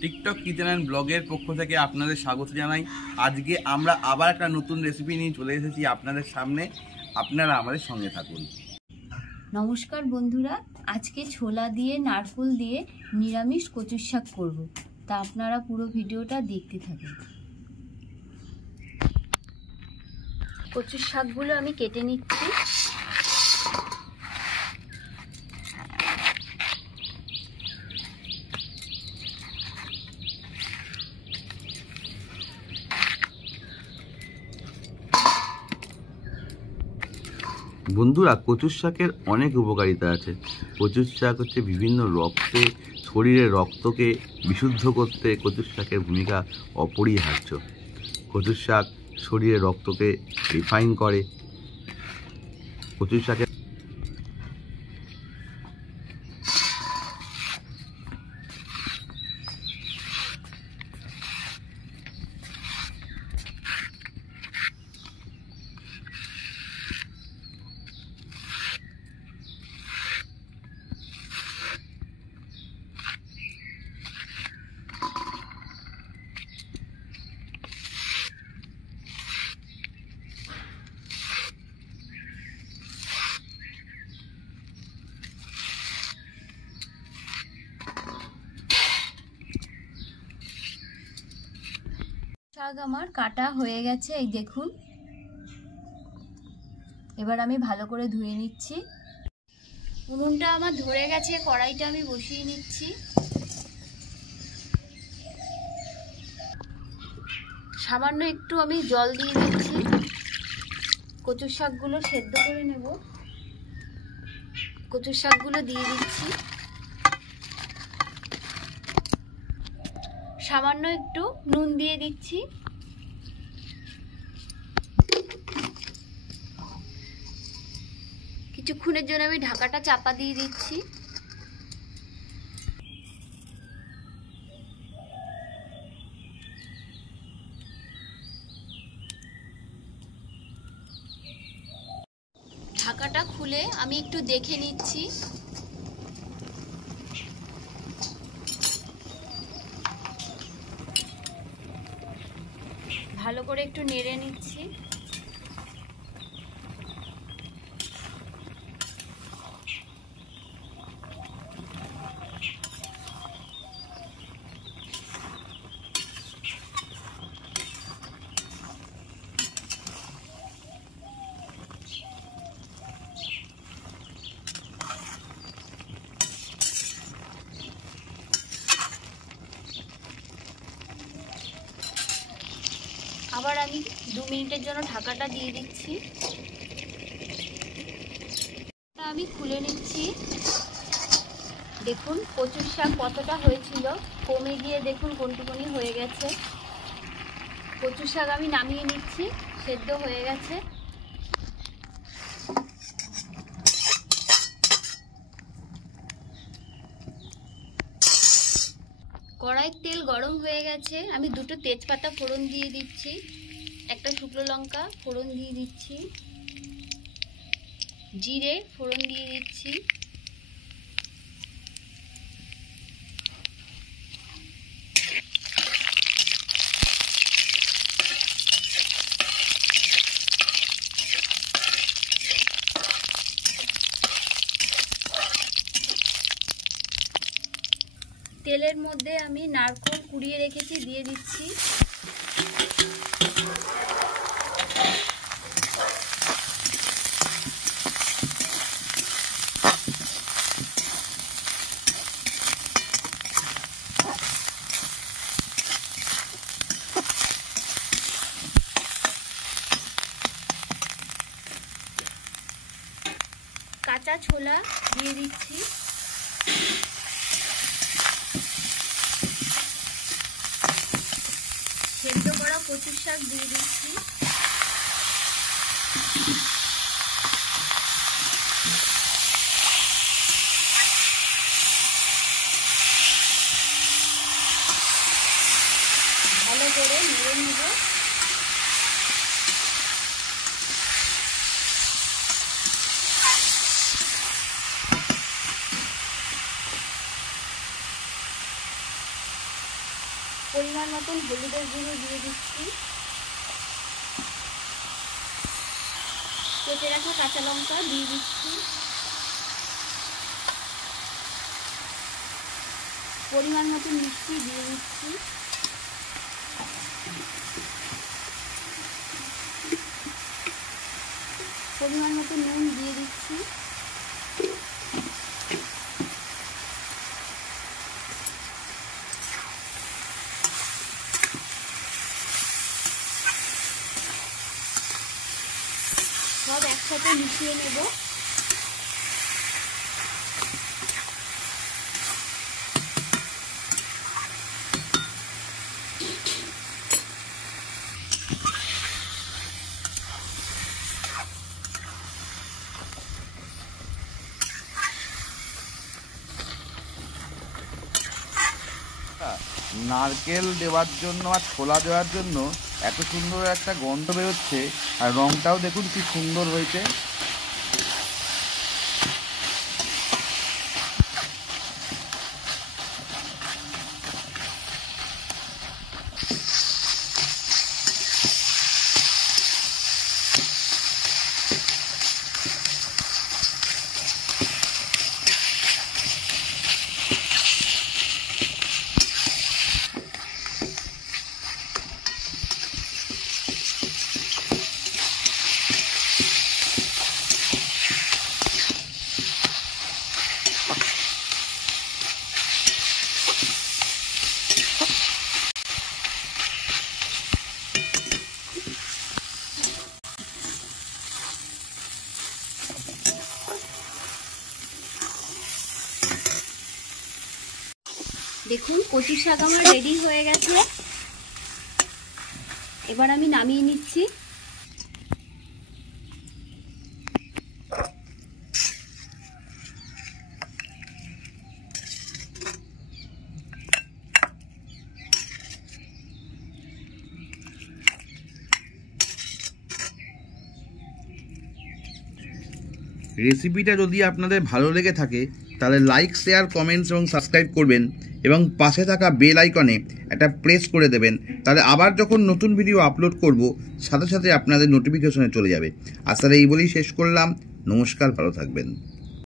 TikTok kitchen and ব্লগের পক্ষ থেকে আপনাদের স্বাগত জানাই। আজকে আমরা আবার একটা নতুন রেসিপি নিয়ে চলে এসেছি আপনাদের সামনে। আপনারা আমাদের সঙ্গে থাকুন। নমস্কার বন্ধুরা, আজকে ছোলা দিয়ে নারকেল দিয়ে নিরামিষ কচুর শাক করব, তা আপনারা পুরো ভিডিওটা দেখতে থাকুন। কচুর শাকগুলো আমি কেটে নিচ্ছি। বন্ধুরা, কচুর শাকের অনেক উপকারিতা আছে। কচুর শাক হচ্ছে বিভিন্ন শরীরের রক্তকে বিশুদ্ধ করতে কচুর শাকের ভূমিকা অপরিহার্য। কচুর শাক শরীরের রক্তকে রিফাইন করে। কচুর শাকের শাক আমার কাটা হয়ে গেছে, এই দেখুন। এবার আমি ভালো করে ধুয়ে নিচ্ছি। উনুনটা আমার ধরে গেছে, কড়াইটা আমি বসিয়ে নিচ্ছি। সামান্য একটু আমি জল দিয়ে দিচ্ছি। কচুর শাকগুলো সেদ্ধ করে নেব। কচুর শাকগুলো দিয়ে দিচ্ছি। সামান্য একটু নুন দিয়ে দিচ্ছি। কিছুক্ষণের জন্য আমি ঢাকাটা চাপা দিয়ে দিচ্ছি। ঢাকাটা খুলে আমি একটু দেখে নিচ্ছি। ভালো করে একটু নেড়ে নিচ্ছি। আবার আমি 2 মিনিটের জন্য ঢাকাটা দিয়ে দিচ্ছি। আমি খুলে নিচ্ছি। দেখুন কচুর শাক কতটা হয়েছিল, কমে গিয়ে দেখুন কোনটুকুনি হয়ে গেছে। কচুর শাক আমি নামিয়ে নিচ্ছি, সেদ্ধ হয়ে গেছে। কড়াইয়ের তেল গরম হয়ে গেছে, আমি 2টো তেজপাতা ফোড়ন দিয়ে দিচ্ছি, একটা শুকনো লঙ্কা ফোড়ন দিয়ে দিচ্ছি, জিরে ফোড়ন দিয়ে দিচ্ছি, তেলের মধ্যে আমি নারকেল কুড়িয়ে রেখেছি দিয়ে দিচ্ছি। কাঁচা ছোলা দিয়ে দিচ্ছি। সেদ্ধ করা কচুর শাক দিয়ে দিচ্ছি। ভালো করে নেড়ে নেব। পরিমাণ মতন হলুদের গুঁড়ো দিয়ে দিচ্ছি, কেটে রাখা কাঁচা লঙ্কা দিয়ে দিচ্ছি, পরিমাণ মতন মিষ্টি দিয়ে দিচ্ছি, পরিমাণ মতো নুন দিয়ে দিচ্ছি, সব একসাথে মিশিয়ে নেব। নারকেল দেওয়ার জন্য আর ছোলা দেওয়ার জন্য এত সুন্দর একটা গন্ধ বেরোচ্ছে, আর রংটাও দেখুন কি সুন্দর হয়েছে। দেখুন কচু শাক আমার রেডি হয়ে গেছে, এবার আমি নামিয়ে নিচ্ছি। রেসিপিটা যদি আপনাদের ভালো লেগে থাকে তাহলে লাইক, শেয়ার, কমেন্টস এবং সাবস্ক্রাইব করবেন, এবং পাশে থাকা বেল আইকনে একটা প্রেস করে দেবেন। তাহলে আবার যখন নতুন ভিডিও আপলোড করব সাথে সাথে আপনাদের নোটিফিকেশনে চলে যাবে। আসলে এই বলেই শেষ করলাম। নমস্কার, ভালো থাকবেন।